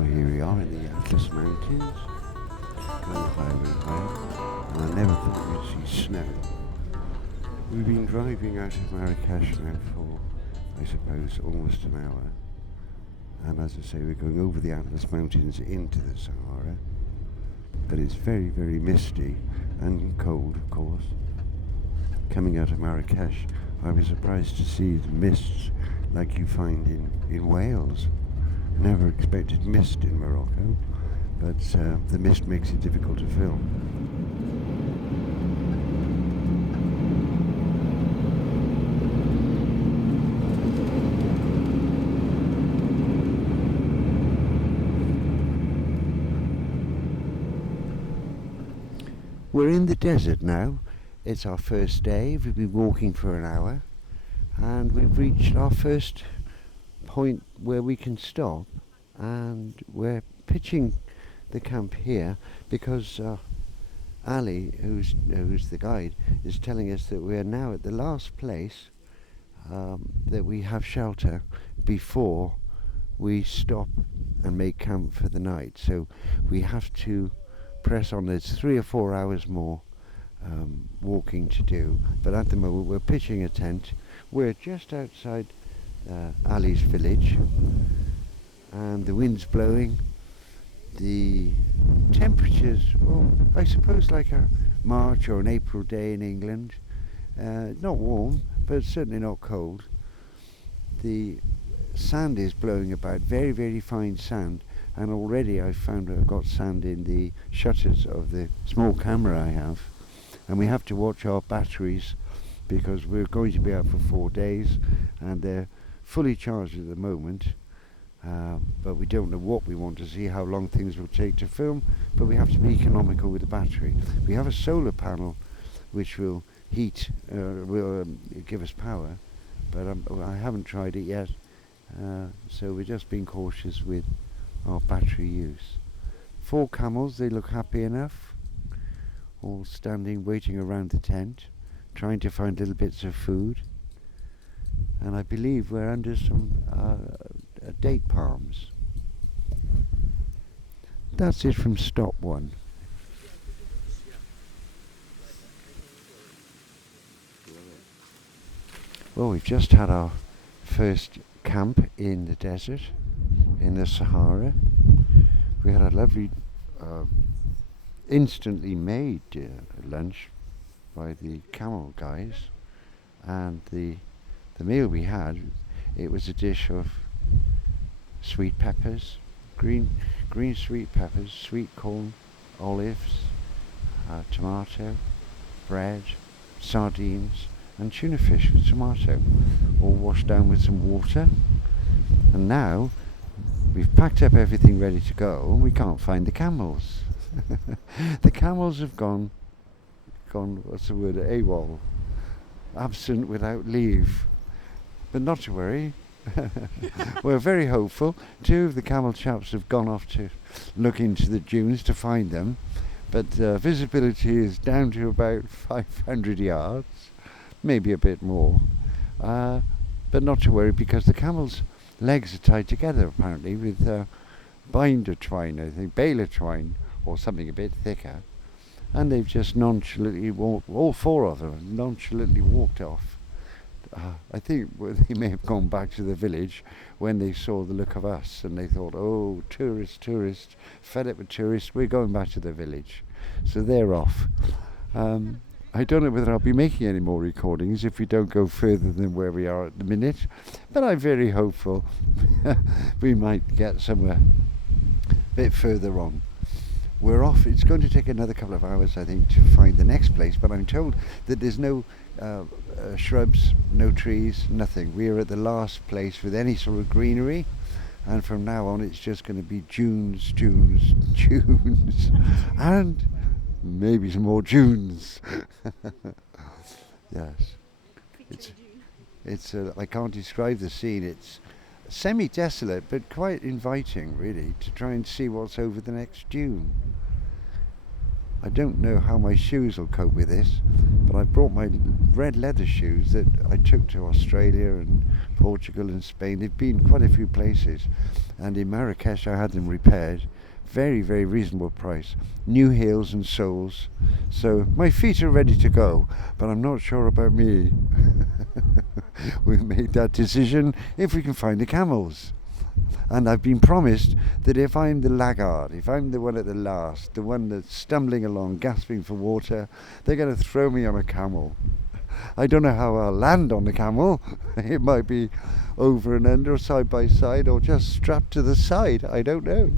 Well, here we are in the Atlas Mountains, going higher and higher, and I never thought we'd see snow. We've been driving out of Marrakech now for, I suppose, almost an hour, and as I say, we're going over the Atlas Mountains into the Sahara, but it's very, very misty and cold, of course. Coming out of Marrakech, I was surprised to see the mists like you find in Wales. Never expected mist in Morocco, but the mist makes it difficult to film. We're in the desert now. It's our first day. We've been walking for an hour, and we've reached our first point where we can stop, and we're pitching the camp here because Ali, who's the guide, is telling us that we're now at the last place that we have shelter before we stop and make camp for the night. So we have to press on. There's 3 or 4 hours more walking to do, but at the moment we're pitching a tent. We're just outside Ali's village, and the wind's blowing. The temperatures, well, I suppose like a March or an April day in England. Not warm, but certainly not cold. The sand is blowing about, very, very fine sand, and already I've found I've got sand in the shutters of the small camera I have, and we have to watch our batteries because we're going to be out for 4 days, and they're fully charged at the moment, but we don't know what we want to see, how long things will take to film, but we have to be economical with the battery. We have a solar panel which will heat, will give us power, but I haven't tried it yet, so we're just being cautious with our battery use. 4 camels, they look happy enough, all standing waiting around the tent, trying to find little bits of food, and I believe we're under some date palms. That's it from stop 1. Well, we've just had our first camp in the desert, in the Sahara. We had a lovely, instantly made lunch by the camel guys, and the meal we had, it was a dish of sweet peppers, green sweet peppers, sweet corn, olives, tomato, bread, sardines, and tuna fish with tomato, all washed down with some water. And now we've packed up everything ready to go, and we can't find the camels. The camels have gone, what's the word, AWOL, absent without leave. But not to worry, we're very hopeful. 2 of the camel chaps have gone off to look into the dunes to find them, but visibility is down to about 500 yards, maybe a bit more. But not to worry, because the camels' legs are tied together apparently with binder twine, I think, baler twine, or something a bit thicker, and they've just nonchalantly walked, all 4 of them nonchalantly walked off. I think they may have gone back to the village when they saw the look of us, and they thought, oh, tourists, fed up with tourists, we're going back to the village. So they're off. I don't know whether I'll be making any more recordings if we don't go further than where we are at the minute, but I'm very hopeful we might get somewhere a bit further on. We're off. It's going to take another couple of hours, I think, to find the next place, but I'm told that there's no shrubs, no trees, nothing. We are at the last place with any sort of greenery, and from now on it's just going to be dunes, and maybe some more dunes. Yes. It's I can't describe the scene. It's semi-desolate, but quite inviting, really, to try and see what's over the next dune. I don't know how my shoes will cope with this, but I brought my red leather shoes that I took to Australia and Portugal and Spain. They've been quite a few places, and in Marrakech I had them repaired. Very, very reasonable price. New heels and soles. So my feet are ready to go, but I'm not sure about me. We've made that decision if we can find the camels. And I've been promised that if I'm the laggard, if I'm the one at the last, the one that's stumbling along, gasping for water, they're going to throw me on a camel. I don't know how I'll land on the camel. It might be over and under, side by side, or just strapped to the side. I don't know.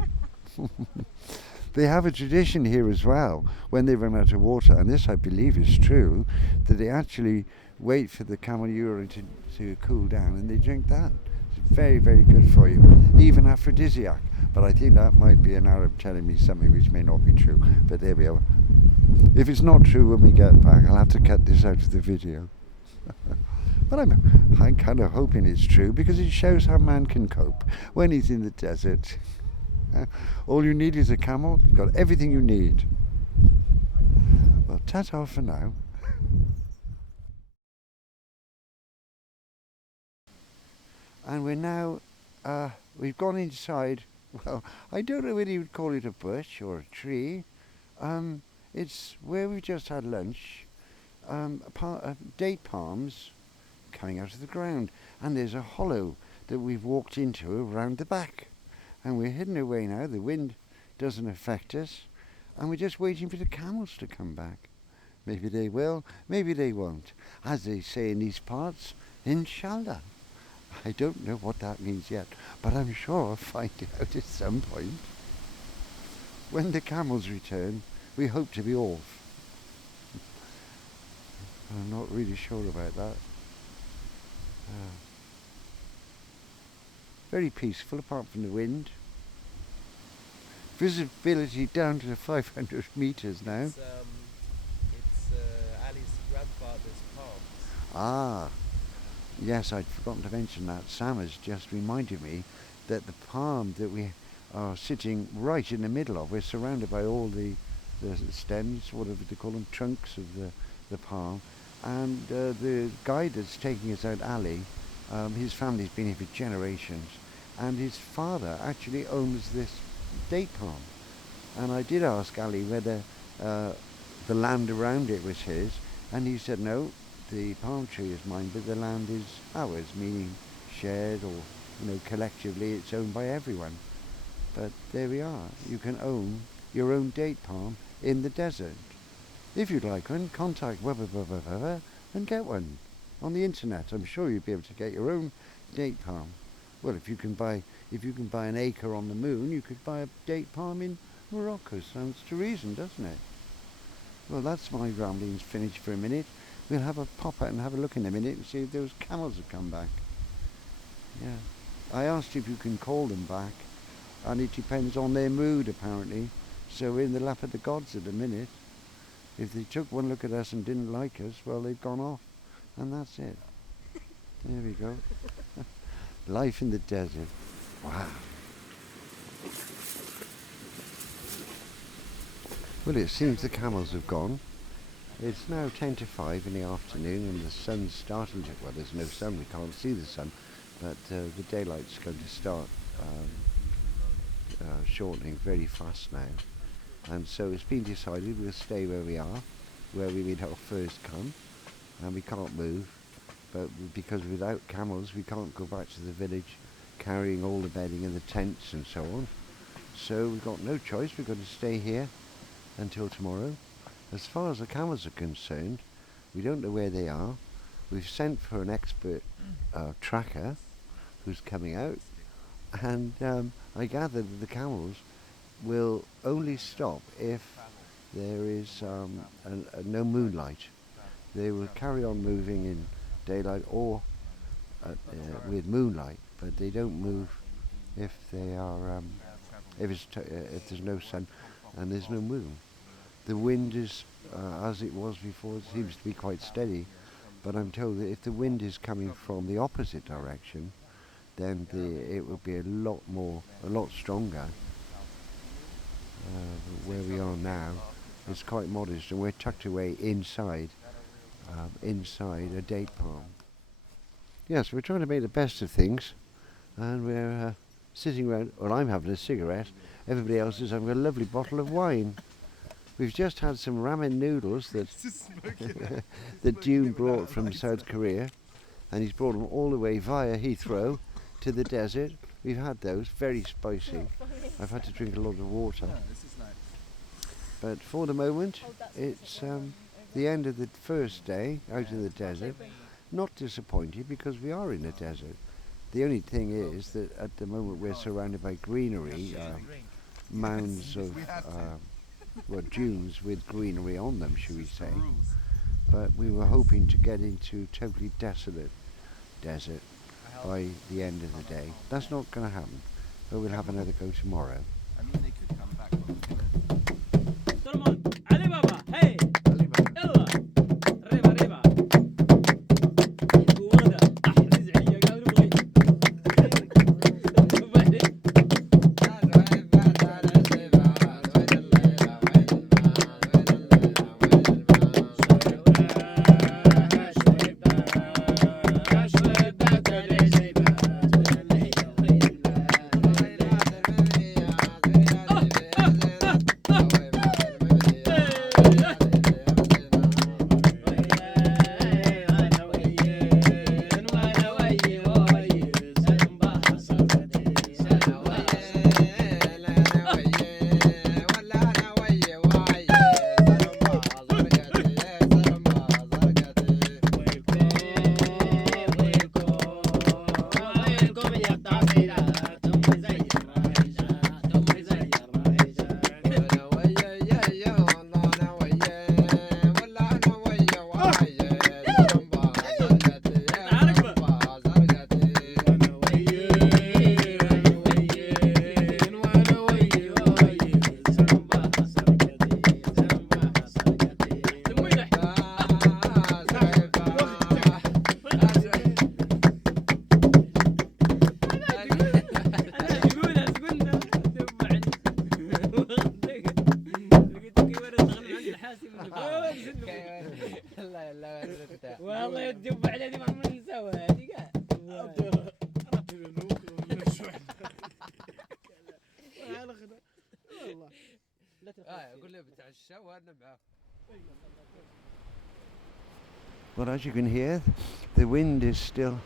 They have a tradition here as well, when they run out of water, and this I believe is true, that they actually wait for the camel urine to cool down and they drink that. It's very, very good for you, even aphrodisiac. But I think that might be an Arab telling me something which may not be true. But there we are. If it's not true when we get back, I'll have to cut this out of the video. But I'm kind of hoping it's true, because it shows how man can cope when he's in the desert. All you need is a camel. You've got everything you need. Well, ta-ta for now. And we're now, we've gone inside, well, I don't know whether you would call it a bush or a tree. It's where we've just had lunch. Date palms coming out of the ground. And there's a hollow that we've walked into around the back. And we're hidden away now. The wind doesn't affect us. And we're just waiting for the camels to come back. Maybe they will, maybe they won't. As they say in these parts, inshallah. I don't know what that means yet, but I'm sure I'll find out at some point. When the camels return, we hope to be off. I'm not really sure about that. Very peaceful apart from the wind. Visibility down to 500 meters now. It's Ali's grandfather's palms. Ah, yes, I'd forgotten to mention that. Sam has just reminded me that the palm that we are sitting right in the middle of, we're surrounded by all the stems, whatever they call them, trunks of the palm. And the guide that's taking us out, Ali, his family's been here for generations. And his father actually owns this date palm. And I did ask Ali whether the land around it was his, and he said no, the palm tree is mine, but the land is ours, meaning shared, or collectively it's owned by everyone. But there we are, you can own your own date palm in the desert. If you'd like one, contact and get one on the internet. I'm sure you'd be able to get your own date palm. Well, if you can buy an acre on the moon, you could buy a date palm in Morocco. Sounds to reason, doesn't it? Well, that's my ramblings finished for a minute. We'll have a pop out and have a look in a minute and see if those camels have come back. Yeah. I asked if you can call them back, and it depends on their mood, apparently. So we're in the lap of the gods at the minute. If they took one look at us and didn't like us, well, they've gone off. And that's it. There we go. Life in the desert. Wow. Well, it seems the camels have gone. It's now 10 to 5 in the afternoon and the sun's starting to, well, there's no sun, we can't see the sun, but the daylight's going to start shortening very fast now. And so it's been decided we'll stay where we are, where we made our first come, and we can't move. But because without camels we can't go back to the village carrying all the bedding and the tents and so on. So we've got no choice, we've got to stay here until tomorrow. As far as the camels are concerned, we don't know where they are. We've sent for an expert tracker who's coming out, and I gather that the camels will only stop if there is no moonlight. They will carry on moving in daylight or with moonlight, but they don't move if they are if there's no sun and there's no moon. The wind is as it was before. It seems to be quite steady, but I'm told that if the wind is coming from the opposite direction, then it will be a lot stronger where we are now. It's quite modest, and we're tucked away inside a date palm. Yes, we're trying to make the best of things, and we're sitting around. Well, I'm having a cigarette. Everybody else is having a lovely bottle of wine. We've just had some ramen noodles that that Dune brought from South Korea, and he's brought them all the way via Heathrow to the desert. We've had those, very spicy. I've had to drink a lot of water. But for the moment, it's the end of the first day out in the desert. Not disappointed because we are in a desert. The only thing is that at the moment we're surrounded by greenery, mounds of dunes with greenery on them, should we say. But we were hoping to get into totally desolate desert by the end of the day. That's not going to happen, but we'll have another go tomorrow. I mean, they could come back. Solomon, Ali Baba, hey, يلا ريبا ريبا وغدا احرز عليا قاعد نبغي وبعدين والله يدب عليني ما عمرنا نسوي هذه Well, as you can hear, the wind is still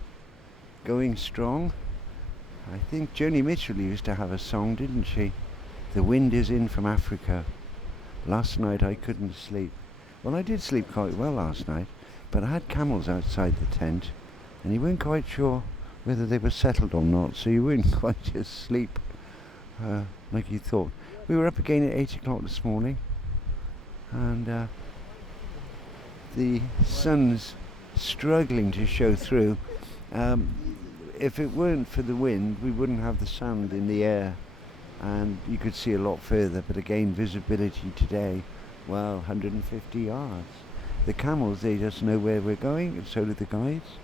going strong. I think Joni Mitchell used to have a song, didn't she? The wind is in from Africa. Last night I couldn't sleep. Well, I did sleep quite well last night, but I had camels outside the tent, and you weren't quite sure whether they were settled or not, so you weren't quite just sleep like you thought. We were up again at 8 o'clock this morning, and the sun's struggling to show through. If it weren't for the wind, we wouldn't have the sand in the air, and you could see a lot further, but again, visibility today, well, 150 yards. The camels, they just know where we're going, and so do the guides.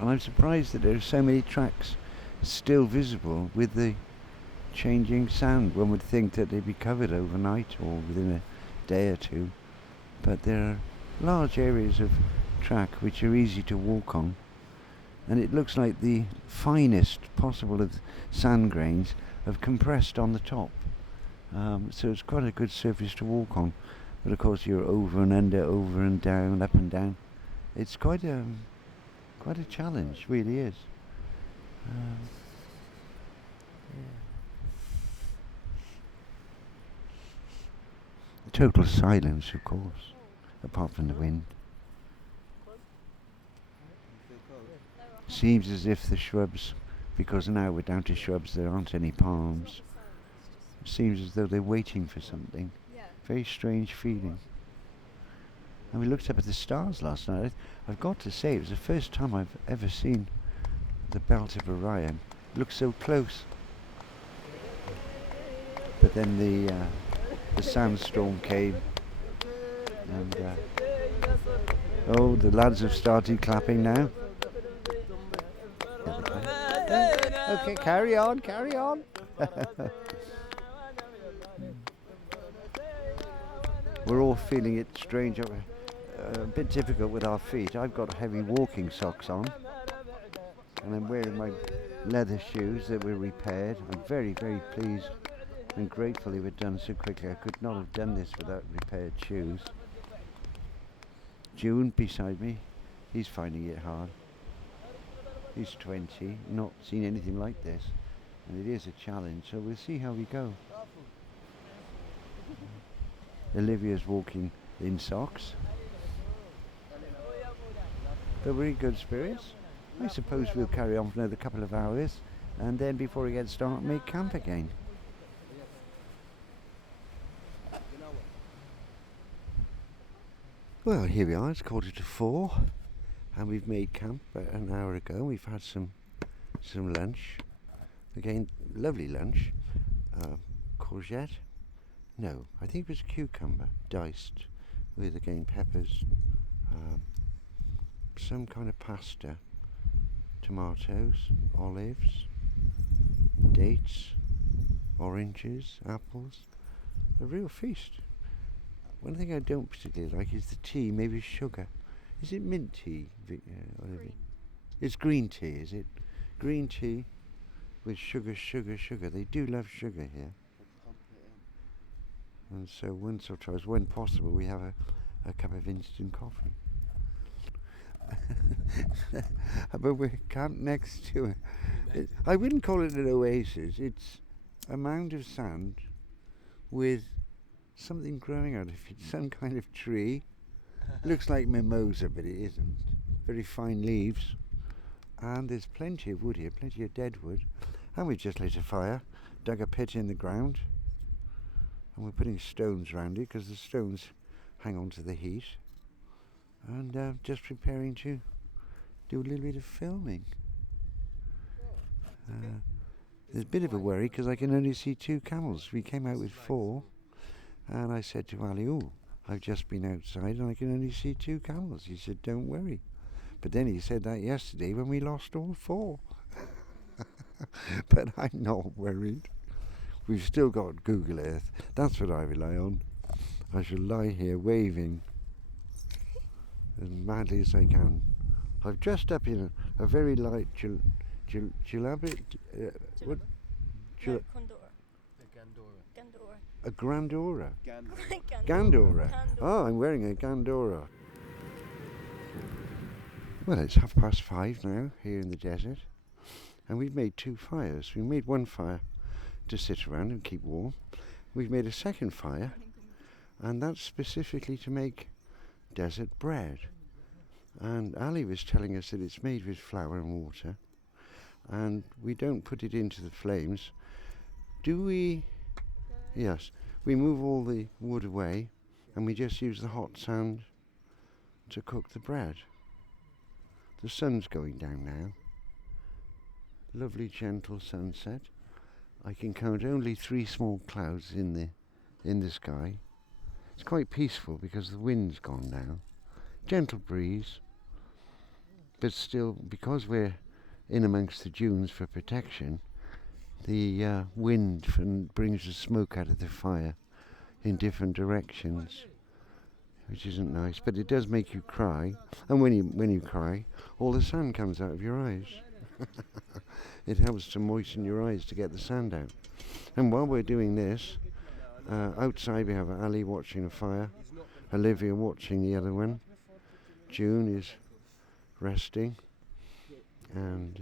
And I'm surprised that there are so many tracks still visible with the changing sand. One would think that they'd be covered overnight or within a day or two, but there are large areas of track which are easy to walk on, and it looks like the finest possible of sand grains have compressed on the top, so it's quite a good surface to walk on. But of course you're over and under, over and down, up and down. It's quite a challenge, really is. Total silence, of course, apart from the wind. Seems as if the shrubs, because now we're down to shrubs, there aren't any palms. Seems as though they're waiting for something. Very strange feeling. And we looked up at the stars last night. I've got to say, it was the first time I've ever seen the belt of Orion. It looked so close. But then the sandstorm came, and oh, the lads have started clapping now. Okay, carry on, carry on. we're all feeling it strange, a bit difficult with our feet. I've got heavy walking socks on, and I'm wearing my leather shoes that were repaired. I'm very, very pleased and grateful they were done so quickly. I could not have done this without repaired shoes. June beside me, he's finding it hard. He's 20, not seen anything like this, and it is a challenge, so we'll see how we go. Olivia's walking in socks, but we're in good spirits. I suppose we'll carry on for another couple of hours, and then before we get started, make camp again. Well, here we are, it's 4:45, and we've made camp about an hour ago. We've had some lunch. Again, lovely lunch. Courgette? No, I think it was cucumber, diced, with again peppers. Some kind of pasta. Tomatoes, olives, dates, oranges, apples. A real feast. One thing I don't particularly like is the tea, maybe sugar. Is it mint tea, Olivia? It's green tea, is it? Green tea with sugar. They do love sugar here. And so once or twice, when possible, we have a cup of instant coffee. But we're camped next to it. I wouldn't call it an oasis. It's a mound of sand with something growing out of it. Some kind of tree. Looks like mimosa, but it isn't. Very fine leaves. And there's plenty of wood here, plenty of dead wood. And we've just lit a fire, dug a pit in the ground. And we're putting stones around it because the stones hang on to the heat. And just preparing to do a little bit of filming. There's a bit of a worry because I can only see 2 camels. We came out with 4, and I said to Ali, "Oh, I've just been outside and I can only see 2 camels." He said, "Don't worry." But then he said that yesterday when we lost all 4. But I'm not worried. We've still got Google Earth. That's what I rely on. I shall lie here waving as madly as I can. I've dressed up in a very light jalabit. What? No, condor. The Gandora. A grandora. Gandora. Gandora. Oh, I'm wearing a gandora. Well, it's 5:30 now here in the desert, and we've made 2 fires. We made one fire to sit around and keep warm. We've made a second fire, and that's specifically to make desert bread. And Ali was telling us that it's made with flour and water, and we don't put it into the flames. Do we? Yes, we move all the wood away, and we just use the hot sand to cook the bread. The sun's going down now. Lovely gentle sunset. I can count only 3 small clouds in the sky. It's quite peaceful because the wind's gone now. Gentle breeze, but still, because we're in amongst the dunes for protection, the wind brings the smoke out of the fire in different directions, which isn't nice, but it does make you cry. And when you cry, all the sand comes out of your eyes. It helps to moisten your eyes to get the sand out. And while we're doing this, outside we have Ali watching a fire, Olivia watching the other one, June is resting, and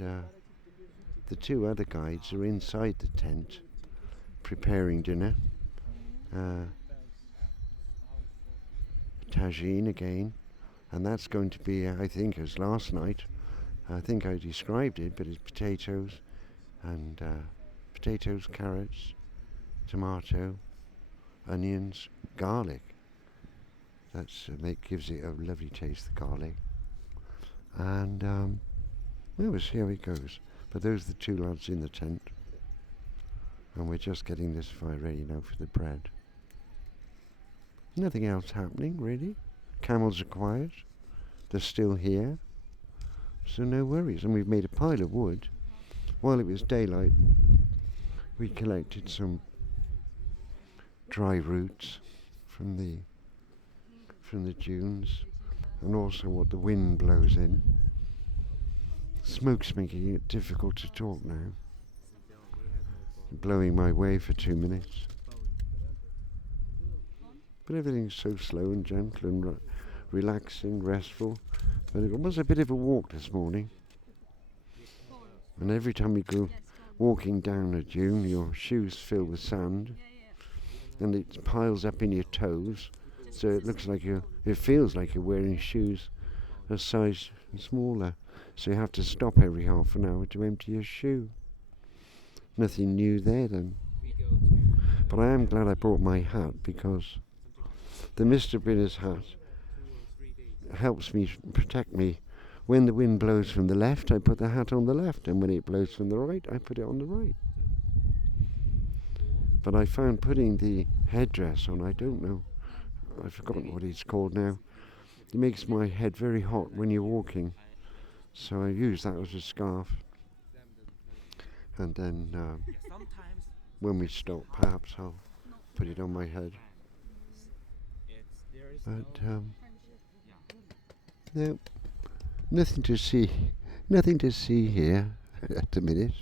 the 2 other guides are inside the tent preparing dinner. Tagine again, and that's going to be, I think, as last night. I think I described it, but it's potatoes, carrots, tomato, onions, garlic. That gives it a lovely taste, the garlic. And we'll see how it goes. But those are the 2 lads in the tent, and we're just getting this fire ready now for the bread. Nothing else happening, really. Camels are quiet. They're still here. So no worries. And we've made a pile of wood. While it was daylight, we collected some dry roots from the from the dunes, and also what the wind blows in. Smoke's making it difficult to talk now. Blowing my way for 2 minutes. But everything's so slow and gentle and relaxing, restful. But it was a bit of a walk this morning. And every time you go walking down a dune, your shoes fill with sand, and it piles up in your toes, so it feels like you're wearing shoes a size smaller. So you have to stop every half an hour to empty your shoe. Nothing new there then. But I am glad I brought my hat, because the Mr. Binner's hat helps me protect me. When the wind blows from the left, I put the hat on the left, and when it blows from the right, I put it on the right. But I found putting the headdress on, I don't know, I've forgotten what it's called now. It makes my head very hot when you're walking, so I use that as a scarf. And then when we stop, perhaps I'll put it on my head. But no, nothing to see here at the minute.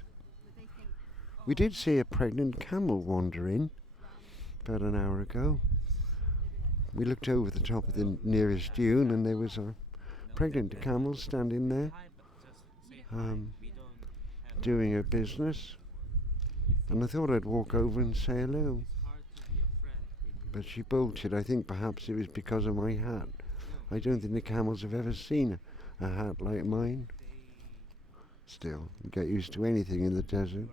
We did see a pregnant camel wander in about an hour ago. We looked over the top of the nearest dune, and there was a pregnant camel standing there, doing her business. And I thought I'd walk over and say hello. But she bolted. I think perhaps it was because of my hat. I don't think the camels have ever seen a hat like mine. Still, you get used to anything in the desert.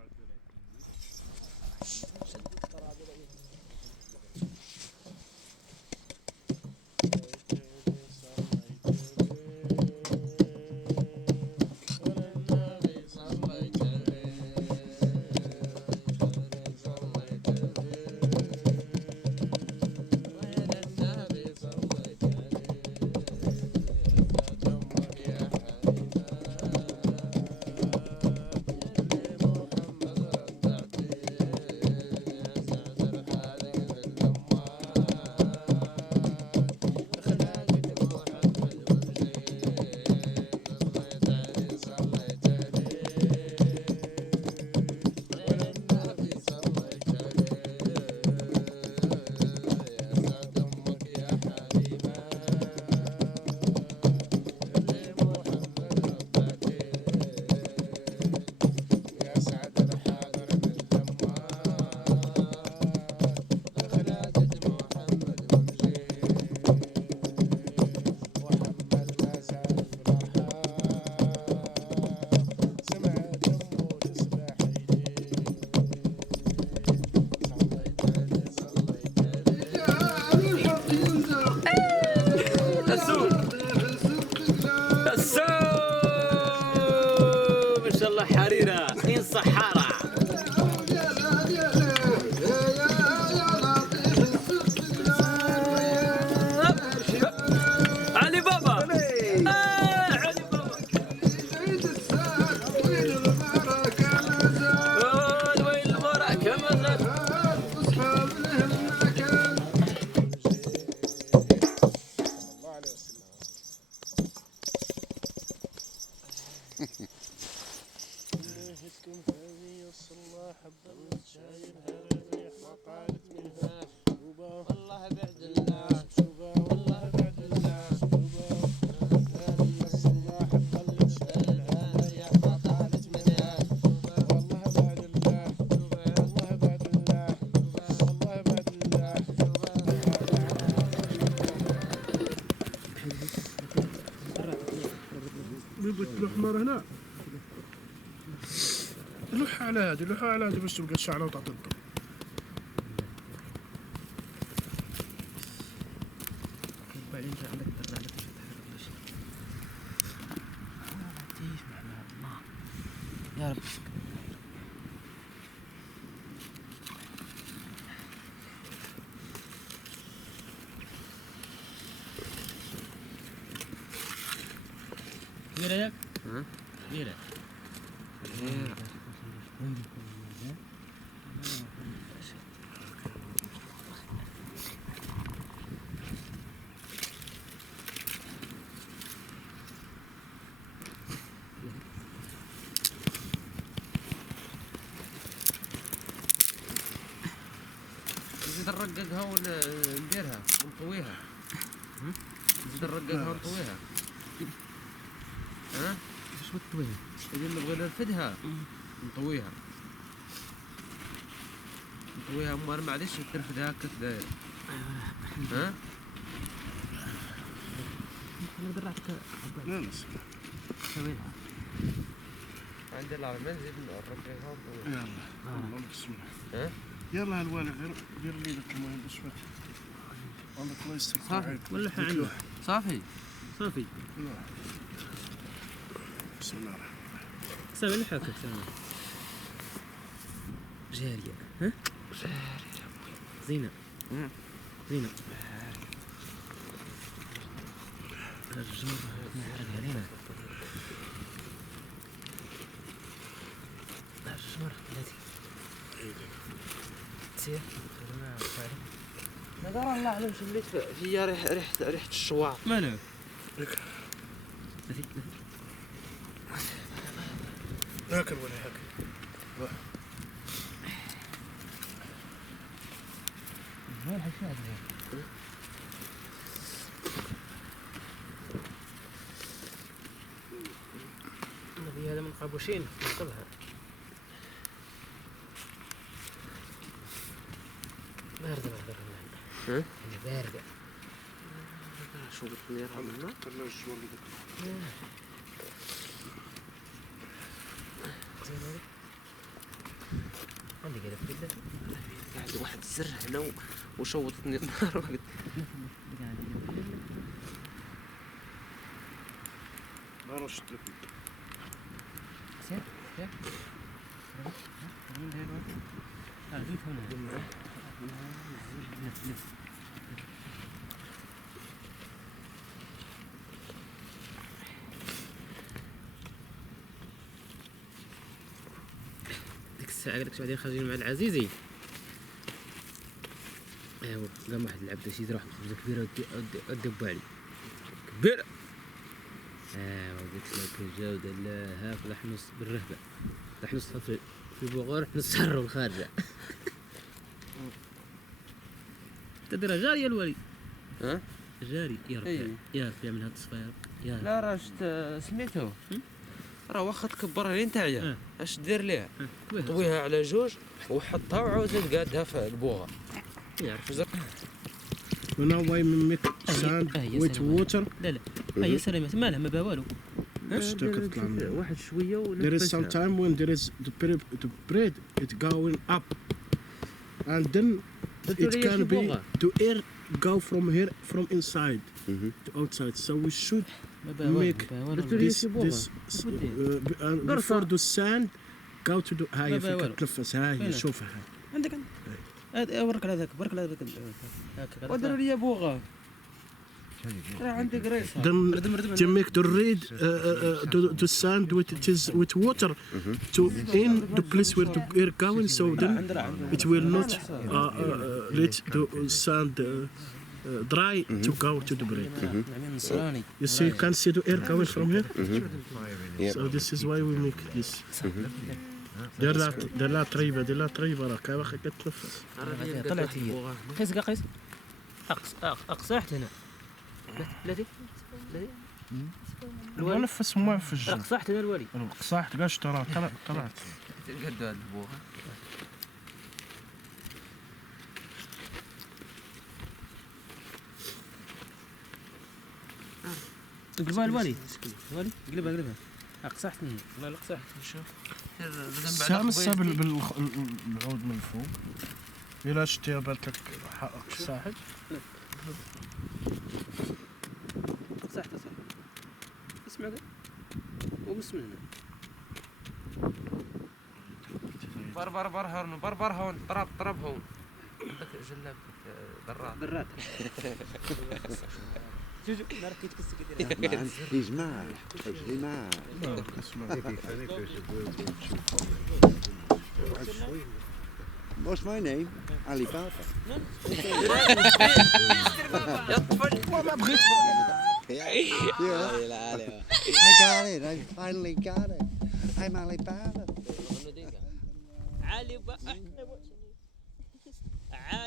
الحمار هنا لوحة على هادي باش تبقى الشعلة وتعطي الضوء. بعدين جا عندك الدرع باش تحرك الاشياء. يا رب. كبيرة ياك؟ كبيرة. نزيد نرققها ونديرها ونطويها. نزيد نرققها ونطويها. ها؟ ايش بتطويها؟ إذا نبغى نرفدها نطويها. نطويها أمال معليش ترفدها هكا داير. ها؟ انا درعتك لا سويها. عندي العربية نزيد نرققها ونطويها. يلا والله بسم الله. ها؟ يلا الوالي غير دير لي لك الماء بشوي. عندك الله يستر. صافي ولا عندك؟ صافي. صافي. بسم الله الرحمن الرحيم. سامي اللي حاكك سامي. جارية. ها؟ زينة. زينة. الجمر نحرق علينا. الجمر بلاتي. تسير. نقرا الله أعلم شميت فيها ريحة الشواع. مالك؟ هاك الوالي هاك. وين حشاد هيك؟ النبي هذا من قابوشين ناخذها. باردة ها؟ باردة. شو بتنيرها منها؟ الثلاجة والله. عندي قلب كده. عندي واحد الزر هنا وشوطتني النار وقت. ما رشت لك. سير سير. لف هنا. لف لف. ديك الساعة قالك بعدين خارجين مع العزيزي. ايوا قام واحد العبد شي يروح خبزة كبيرة ودب علي. كبيرة. قلت لك الجودة لا هاك لحنص بالرهبة. لحنص في بوغور نص سر والخارجة. تدرى جاري الولي. ها؟ جاري يرفع أي. يرفع من هاد الصفير. لا راه شت سميتو. راه واخا تكبرها لين تعيا. اش دير ليها؟ طويها على جوج وحطها وعاود قادها في البوغه. يعرف. Now I make sand with water. لا هي سلامة مالها ما بها والو. واحد شويه There is some time when there is the bread it going up, and then it can be to air go from here from inside to outside. So we should make this before the sand go to the هاي فيك تنفس هاي شوفها هاي. عندك ورك على ذاك ورك على ذاك هاك. ودر لي بوغه. راه عندي قريصه. Then to make the red the sand with water to in the place where the air going, so then it will not let the sand dry to go to the bread. You see, you can see the air coming from here. So this is why we make this. دير لا طريبه راك واخا كتنفس. طلعت هي. قيس قيس. اقصحت هنا. بلاتي نفس ما في الجو. اقصحت هنا الولي. قصحت كاش طلعت. قد هاد البوغه. قلبها الولي. الولي قلبها. اقصحت مني. والله اقصحت. شوف. سامسة بالعود من فوق. إلا شتيها بانت لك صاحب. صح اسمع وبسم الله. بربر هون طرب هون. جلاب برات. جوجو نارك يتكسك كثير. Man, he's mad. Totally mad. What's my name? Alibaba. I got it. I finally got it. I'm Alibaba.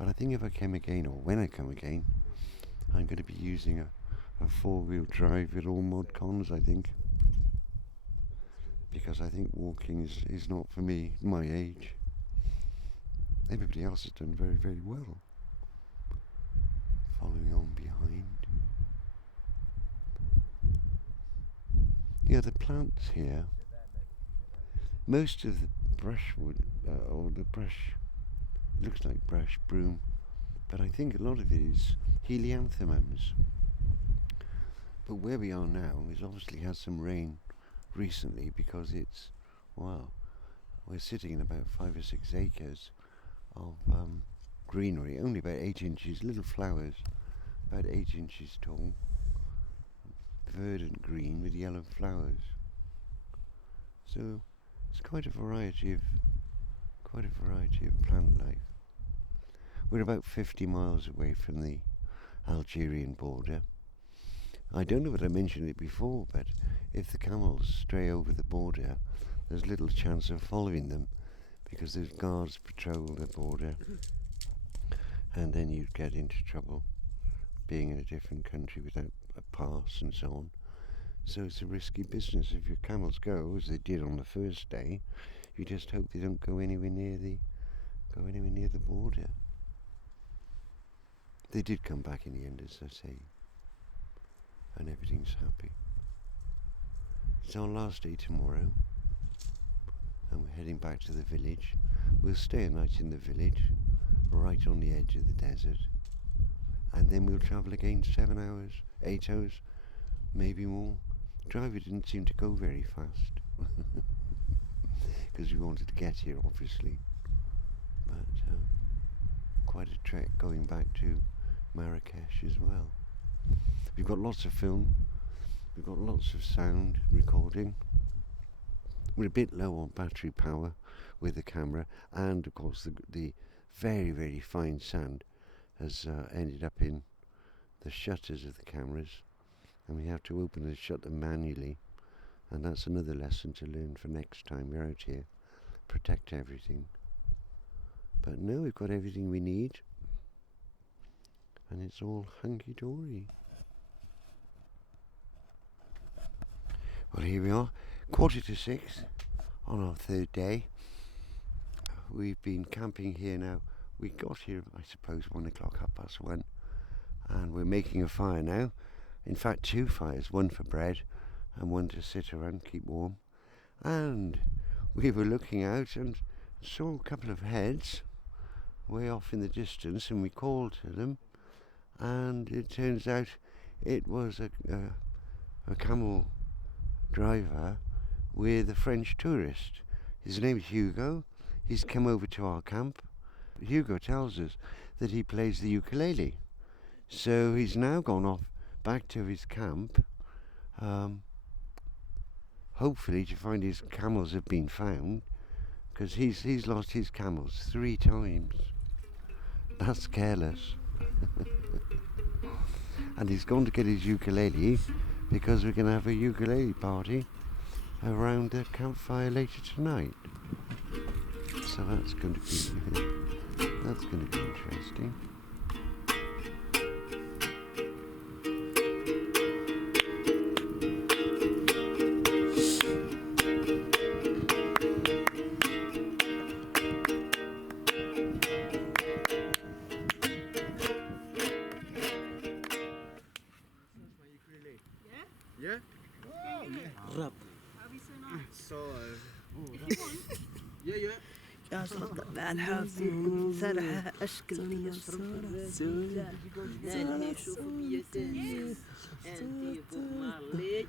But I think if I come again, or when I come again, I'm going to be using a 4-wheel drive with all mod cons, I think. Because I think walking is not for me, my age. Everybody else has done very, very well. Following on behind. Yeah, the plants here, most of the brushwood, or the brush, looks like brush, broom, but I think a lot of it is helianthemums. But where we are now is obviously had some rain recently, because it's, wow, we're sitting in about 5 or 6 acres of greenery, only about 8 inches, little flowers, about 8 inches tall, verdant green with yellow flowers. So it's quite a variety of plant life. We're about 50 miles away from the Algerian border. I don't know if I mentioned it before, but if the camels stray over the border, there's little chance of following them, because those guards patrol the border, and then you'd get into trouble being in a different country without a pass and so on. So it's a risky business. If your camels go, as they did on the first day, you just hope they don't go anywhere near the border. They did come back in the end, as I say, and everything's happy. It's our last day tomorrow, and we're heading back to the village. We'll stay a night in the village, right on the edge of the desert, and then we'll travel again 7 hours, 8 hours, maybe more. The driver didn't seem to go very fast, because we wanted to get here, obviously, but quite a trek going back to Marrakech as well. We've got lots of film, we've got lots of sound recording. We're a bit low on battery power with the camera, and of course the very, very fine sand has ended up in the shutters of the cameras, and we have to open and shut them manually, and that's another lesson to learn for next time we're out here. Protect everything. But no, we've got everything we need, and it's all hunky-dory. Well, here we are, 5:45 on our third day. We've been camping here now. We got here, I suppose, 1 o'clock, 1:30, and we're making a fire now. In fact, 2 fires, one for bread and one to sit around, keep warm. And we were looking out and saw a couple of heads way off in the distance, and we called to them, and it turns out it was a camel driver with a French tourist. His name is Hugo. He's come over to our camp. Hugo tells us that he plays the ukulele, so he's now gone off back to his camp, hopefully to find his camels have been found, because he's lost his camels 3 times. That's careless. And he's gone to get his ukulele, because we're going to have a ukulele party around the campfire later tonight. So that's going to be interesting. Yeah? Rap. Yeah. يا صرت مع الحاسي سرحة أشكل يشرب نالي شوف بيتنس أنتي بومالي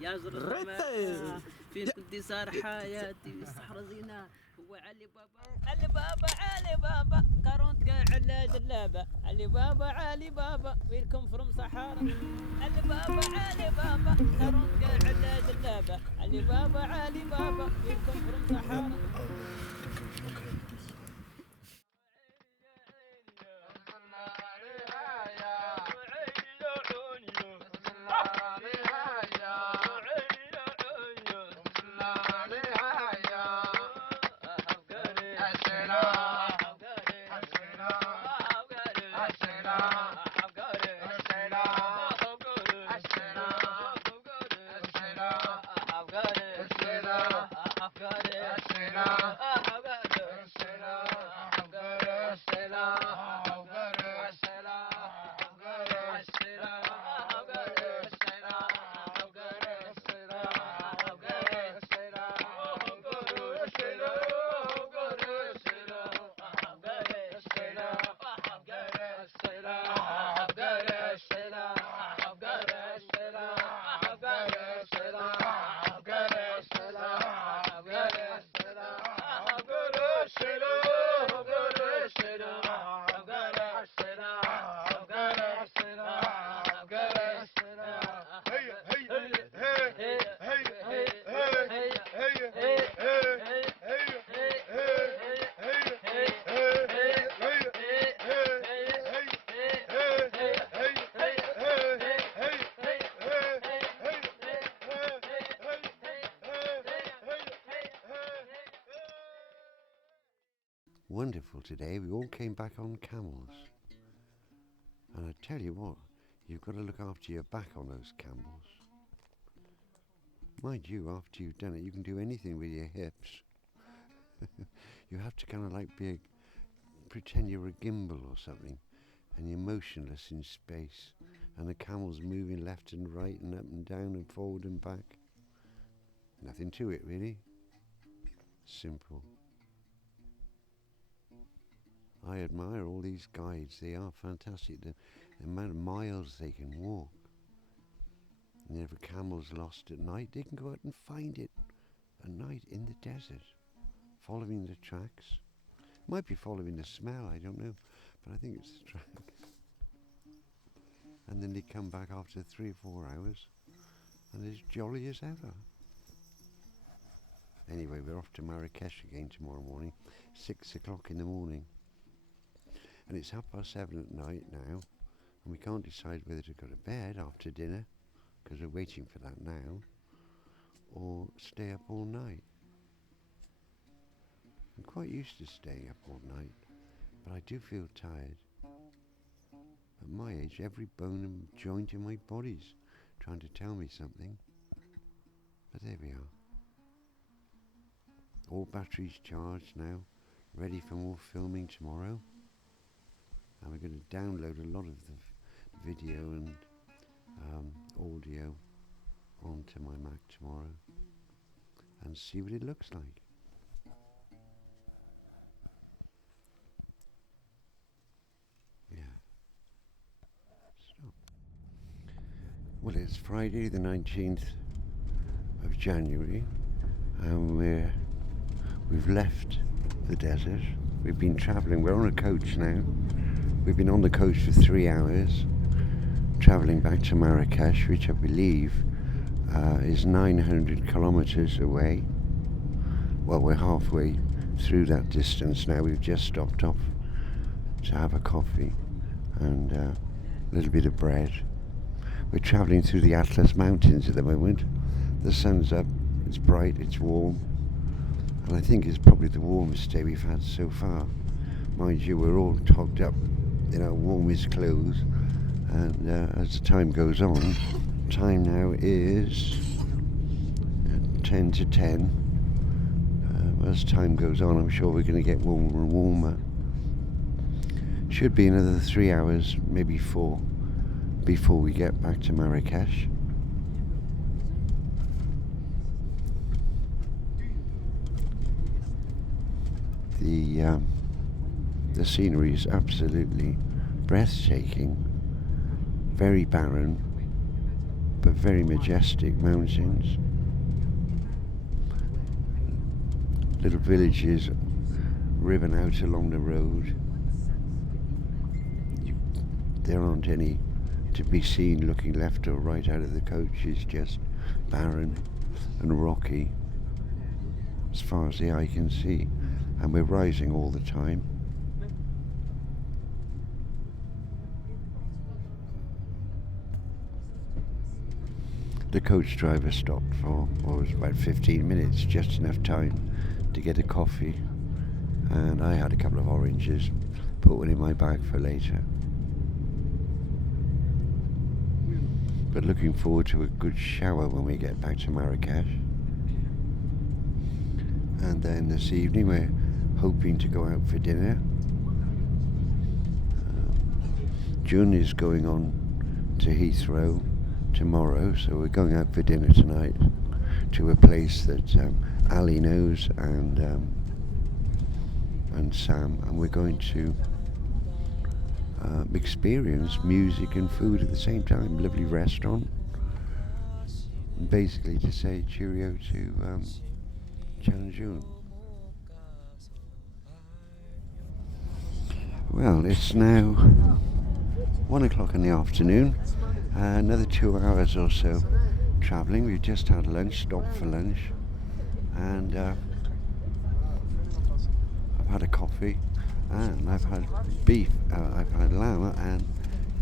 يا زرق فين كنتي صار حياتي الصحراء زينة هو علي بابا كارونت قاع على جلابة علي بابا ويلكم فروم صحارى علي بابا كارونت قاع على جلابة علي بابا ويلكم فروم صحارى Asena wonderful today. We all came back on camels. And I tell you what, you've got to look after your back on those camels. Mind you, after you've done it, you can do anything with your hips. You have to kind of like pretend you're a gimbal or something, and you're motionless in space, and the camel's moving left and right and up and down and forward and back. Nothing to it, really. Simple. I admire all these guides. They are fantastic. The amount of miles they can walk. And if a camel's lost at night, they can go out and find it at night in the desert, following the tracks. Might be following the smell, I don't know, but I think it's the tracks. And then they come back after 3 or 4 hours, and they're as jolly as ever. Anyway, we're off to Marrakech again tomorrow morning, 6 o'clock in the morning. And it's 7:30 at night now, and we can't decide whether to go to bed after dinner, because we're waiting for that now, or stay up all night. I'm quite used to staying up all night, but I do feel tired. At my age, every bone and joint in my body's trying to tell me something. But there we are. All batteries charged now, ready for more filming tomorrow. And we're going to download a lot of the video and audio onto my Mac tomorrow and see what it looks like. Yeah. Stop. Well, it's Friday the 19th of January, and we've left the desert. We've been travelling. We're on a coach now. We've been on the coach for 3 hours, travelling back to Marrakech, which I believe is 900 kilometres away. Well, we're halfway through that distance now. We've just stopped off to have a coffee and a little bit of bread. We're travelling through the Atlas Mountains at the moment. The sun's up, it's bright, it's warm, and I think it's probably the warmest day we've had so far. Mind you, we're all togged up in our warmest clothes, and as the time goes on, time now is 10 to 10. As time goes on, I'm sure we're going to get warmer and warmer. Should be another 3 hours, maybe 4, before we get back to Marrakech. The scenery is absolutely breathtaking, very barren, but very majestic mountains. Little villages riven out along the road. There aren't any to be seen looking left or right out of the coach. It's just barren and rocky as far as the eye can see, and we're rising all the time. The coach driver stopped for, well, it was about 15 minutes, just enough time to get a coffee, and I had a couple of oranges, put one in my bag for later. But looking forward to a good shower when we get back to Marrakech. And then this evening we're hoping to go out for dinner. June is going on to Heathrow tomorrow, so we're going out for dinner tonight to a place that Ali knows and Sam, and we're going to experience music and food at the same time. Lovely restaurant, and basically to say cheerio to June. Well, it's now 1 o'clock in the afternoon. Another 2 hours or so travelling. We've just had lunch, stopped for lunch, and I've had a coffee, and I've had beef, I've had lamb and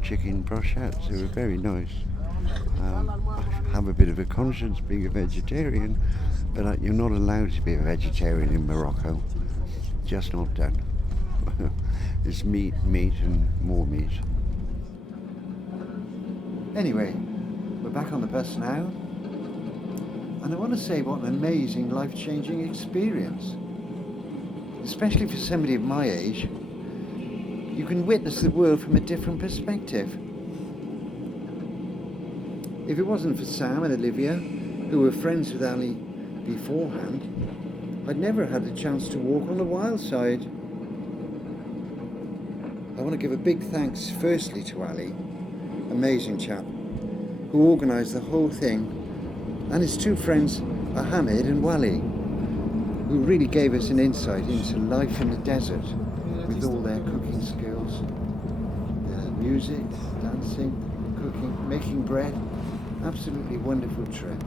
chicken brochettes. They were very nice. I have a bit of a conscience being a vegetarian, but you're not allowed to be a vegetarian in Morocco. Just not done. It's meat, and more meat. Anyway, we're back on the bus now. And I want to say what an amazing, life-changing experience. Especially for somebody of my age, you can witness the world from a different perspective. If it wasn't for Sam and Olivia, who were friends with Ali beforehand, I'd never had the chance to walk on the wild side. I want to give a big thanks firstly to Ali, amazing chap, who organised the whole thing, and his two friends, Ahmed and Wally, who really gave us an insight into life in the desert with all their cooking skills, their music, dancing, cooking, making bread. Absolutely wonderful trip.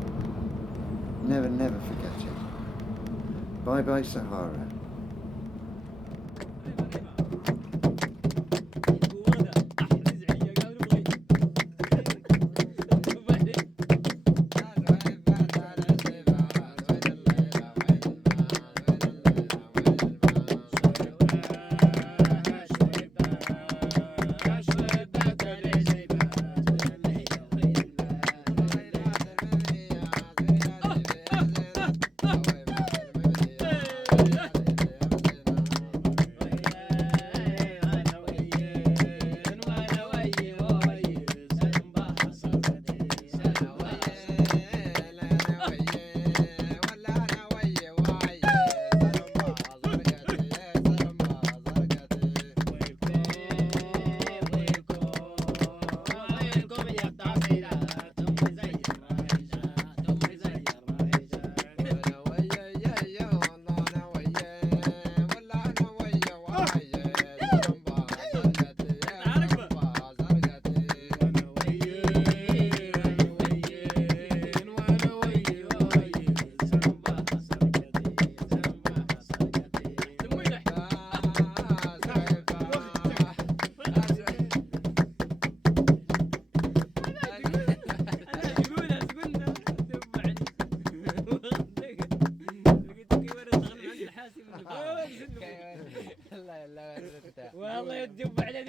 Never forget it. Bye bye Sahara. والله يدب على